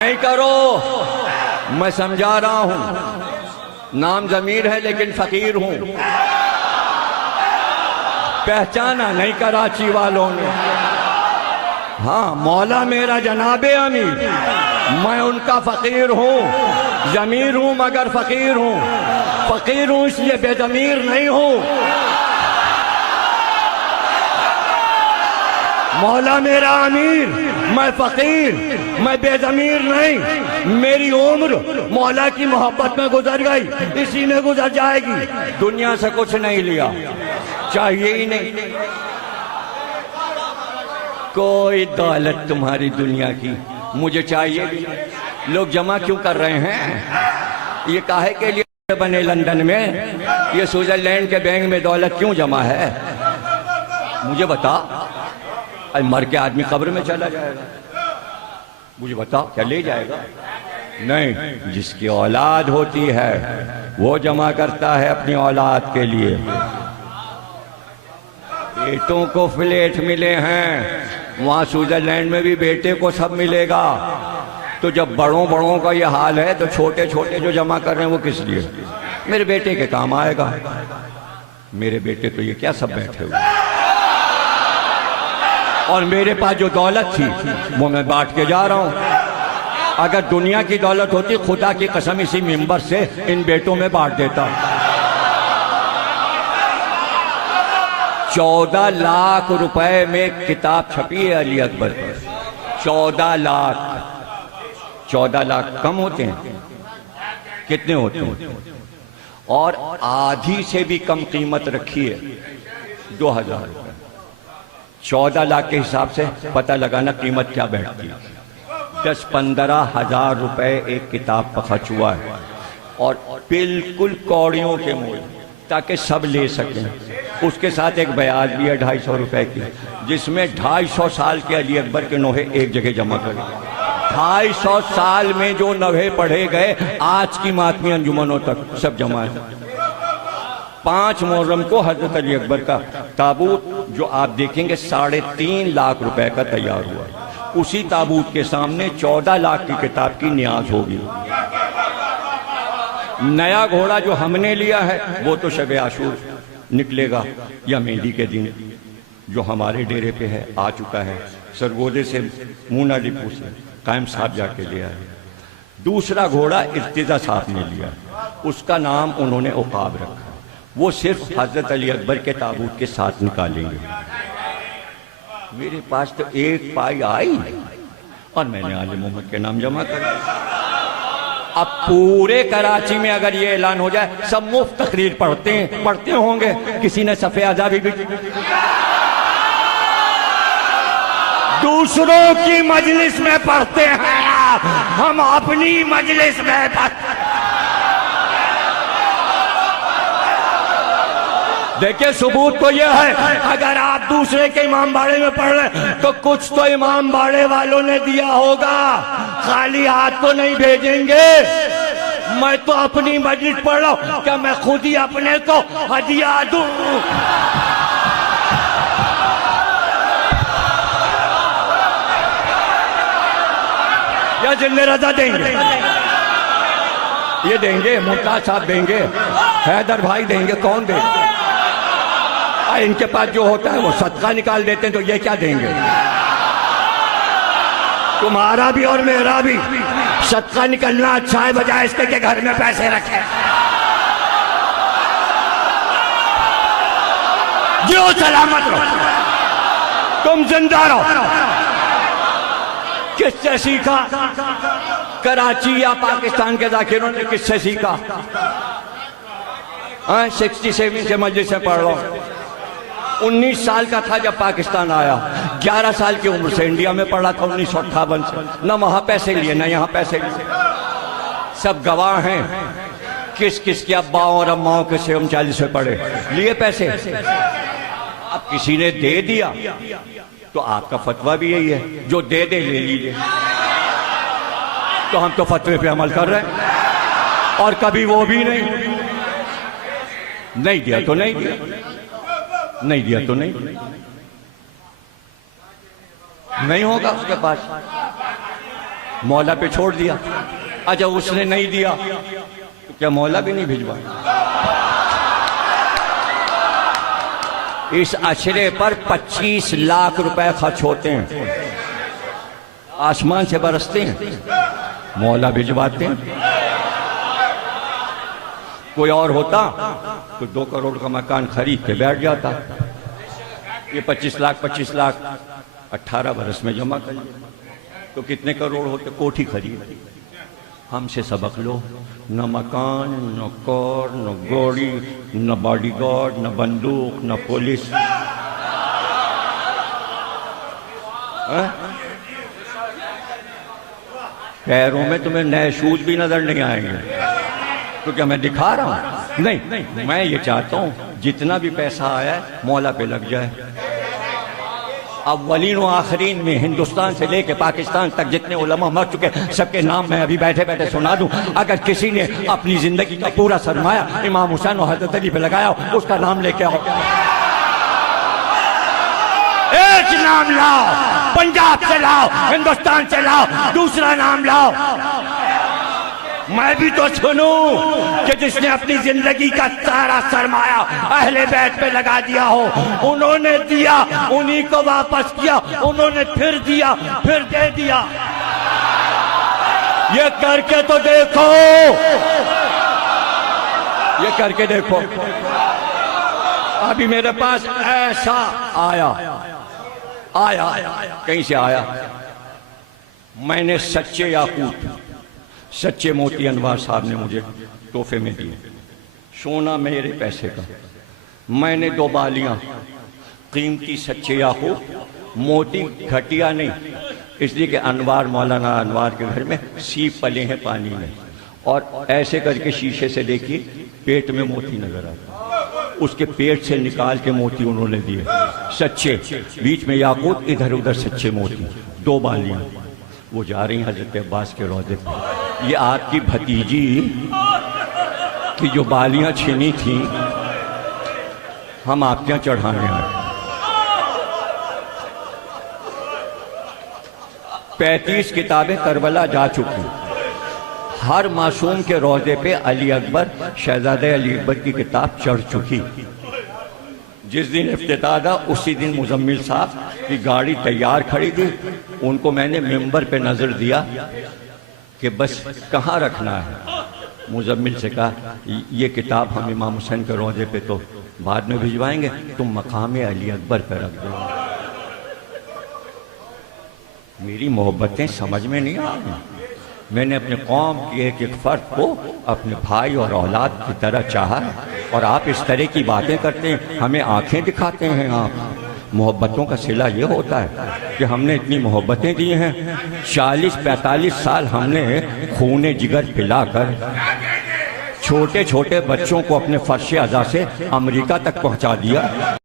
नहीं करो, मैं समझा रहा हूं। नाम जमीर है लेकिन फकीर हूं। पहचाना नहीं कराची वालों ने। हाँ, मौला मेरा जनाबे अमीर, मैं उनका फकीर हूं। जमीर हूं मगर फकीर हूं। फकीर हूं इसलिए बेजमीर नहीं हूं। मौला मेरा अमीर, मैं फकीर, मैं बेजमीर नहीं। मेरी उम्र मौला की मोहब्बत में गुजर गई, इसी में गुजर जाएगी। दुनिया से कुछ नहीं लिया, चाहिए ही नहीं। कोई दौलत तुम्हारी दुनिया की मुझे चाहिए भी नहीं। लोग जमा क्यों कर रहे हैं? ये काहे के लिए बने लंदन में? ये स्विट्जरलैंड के बैंक में दौलत क्यों जमा है? मुझे बता। अरे मर के आदमी कब्र में चला जाएगा, मुझे बता क्या ले जाएगा? नहीं, जिसकी औलाद होती है वो जमा करता है अपनी औलाद के लिए। बेटों को फ्लैट मिले हैं, वहां स्विट्जरलैंड में भी बेटे को सब मिलेगा। तो जब बड़ों बड़ों का ये हाल है तो छोटे छोटे जो जमा कर रहे हैं वो किस लिए? मेरे बेटे के काम आएगा। मेरे बेटे तो ये क्या सब बैठे हुए, और मेरे पास जो दौलत थी वो मैं बांट के जा रहा हूं। अगर दुनिया की दौलत होती, खुदा की कसम इसी मिंबर से इन बेटों में बांट देता। 14 लाख रुपए में किताब छपी है अली अकबर पर। 14 लाख। 14 लाख कम होते हैं? कितने होते हैं? और आधी से भी कम कीमत रखी है 2000 रुपए। 14 लाख के हिसाब से पता लगाना कीमत क्या बैठती है। 10-15 हजार रुपए एक किताब का खर्च हुआ है, और बिल्कुल कौड़ियों के मूल्य, ताकि सब ले सकें। उसके साथ एक ब्याज भी है 250 रुपए की, जिसमें 250 साल के अली अकबर के नोहे एक जगह जमा करें। 250 साल में जो नोहे पढ़े गए आज की मातमी अंजुमनों तक सब जमा है। 5 मुहर्रम को हजरत अली अकबर का ताबूत जो आप देखेंगे 3.5 लाख रुपए का तैयार हुआ। उसी ताबूत के सामने 14 लाख की किताब की न्याज होगी। नया घोड़ा जो हमने लिया है वो तो शब आशूर निकलेगा या मेहंदी के दिन, जो हमारे डेरे पे है, आ चुका है। सरगोदे से मूना डिपू से कायम साहब जाके लिया है। दूसरा घोड़ा इर्तिजा साहब ने लिया, उसका नाम उन्होंने उकाब रखा। वो सिर्फ हजरत अली अकबर के ताबूत के साथ निकालेंगे। मेरे पास तो एक पाई आई और मैंने आले मोहम्मद के नाम जमा कर दिया। अब पूरे कराची में अगर ये ऐलान हो जाए सब मुफ्त तकरीर पढ़ते होंगे। किसी ने सफ़े आज़ादी भी दूसरों की मजलिस में पढ़ते हैं, हम अपनी मजलिस में पढ़ते। देखिए सबूत तो यह है, अगर आप दूसरे के इमाम बाड़े में पढ़ रहे तो कुछ तो इमाम बाड़े वालों ने दिया होगा, खाली हाथ तो नहीं भेजेंगे। मैं तो अपनी मस्जिद पढ़ रहा हूं, क्या मैं खुद ही अपने को हदिया दूं? या जिन्ने रजा देंगे? ये देंगे, मुमताज साहब देंगे, हैदर भाई देंगे, कौन देंगे? इनके पास जो होता है वो सदका निकाल देते हैं, तो ये क्या देंगे? तुम्हारा भी और मेरा भी सदका निकलना अच्छा है, बजाय इसके के घर में पैसे रखे। जो सलामत रहो, तुम जिंदा रहो। किससे सीखा? कराची या पाकिस्तान के जाकिरों ने किससे सीखा? 67 से मस्जिद से पढ़ लो। 19 साल का था जब पाकिस्तान आया, 11 साल की उम्र से इंडिया में पढ़ा था 1958 से। न वहाँ पैसे लिए न यहाँ पैसे लिए। सब गवाह हैं किस किस के अब्बाओं और अम्माओं के से 39 में पढ़े, लिए पैसे। अब किसी ने दे दिया तो आपका फतवा भी यही है, जो दे दे ले लीजिए। तो हम तो फतवे पे अमल कर रहे हैं, और कभी वो भी नहीं दिया तो नहीं दिया, नहीं दिया तो नहीं होगा उसके पास। मौला पे छोड़ दिया। अच्छा उसने नहीं दिया तो क्या मौला भी नहीं भिजवा? इस अशरे पर 25 लाख रुपए खर्च होते हैं, आसमान से बरसते हैं, मौला भिजवाते हैं। कोई और होता तो 2 करोड़ का मकान खरीद के बैठ जाता। ये 25 लाख 18 बरस में जमा कर लिया तो कितने करोड़ होते? कोठी खरीद। हमसे सबक लो, न मकान, न कार, न गाड़ी, न बॉडीगार्ड, न बंदूक, न पुलिस। पैरों में तुम्हें नए शूज भी नजर नहीं आएंगे। तो क्या मैं दिखा रहा हूं? नहीं, मैं ये चाहता हूं जितना भी पैसा आया है मौला पे लग जाए। अव्वलीन व आखिरीन में हिंदुस्तान से लेके पाकिस्तान तक जितने उलमा मर चुके सबके नाम मैं अभी बैठे बैठे सुना दूं। अगर किसी ने अपनी जिंदगी का पूरा सरमाया इमाम हुसैन और हजरत अली पे लगाया उसका नाम लेके आओ। एक नाम लाओ, पंजाब से लाओ, हिंदुस्तान से लाओ, दूसरा नाम लाओ। मैं भी तो सुनूं कि जिसने अपनी जिंदगी का सारा सरमाया अहले बैत पे लगा दिया हो, उन्होंने दिया, उन्हीं को वापस किया, उन्होंने फिर दिया, फिर दे दिया। ये करके तो देखो, ये करके देखो। अभी मेरे पास ऐसा आया कहीं से आया, मैंने सच्चे याकूत, सच्चे मोती अनवार साहब ने मुझे तोहफे में दिए। सोना मेरे पैसे का। मैंने 2 बालियां कीमती सच्चे याकूत, मोती घटिया नहीं, इसलिए कि अनवार, मौलाना अनवार के घर में सीप पले हैं पानी में, और ऐसे करके शीशे से देखिए पेट में मोती नजर आता, उसके पेट से निकाल के मोती उन्होंने दिए सच्चे, बीच में याकूत, इधर उधर सच्चे मोती। 2 बालियां वो जा रही हैं हजरत अब्बास के रौदे पर। ये आपकी भतीजी की जो बालियां छीनी थी हम आपके यहाँ चढ़ाने आए। 35 किताबें करबला जा चुकी, हर मासूम के रौदे पे अली अकबर, शहजादे अली अकबर की किताब चढ़ चुकी। जिस दिन इफ्तिताह था उसी दिन मुजम्मिल साहब की गाड़ी तैयार खड़ी थी, उनको मैंने मिंबर पे नजर दिया कि बस कहाँ रखना है। मुजम्मिल से कहा ये किताब हम इमाम हुसैन के रौदे पे तो बाद में भिजवाएंगे, तुम मकाम अली अकबर पे रख दो। मेरी मोहब्बतें समझ में नहीं आ रही। मैंने अपने कौम के एक फर्द को अपने भाई और औलाद की तरह चाहा, और आप इस तरह की बातें करते हैं, हमें आंखें दिखाते हैं। आप मोहब्बतों का सिला ये होता है कि हमने इतनी मोहब्बतें दी हैं, 40-45 साल हमने खूने जिगर पिलाकर छोटे छोटे बच्चों को अपने फर्श अज़ा से अमेरिका तक पहुंचा दिया।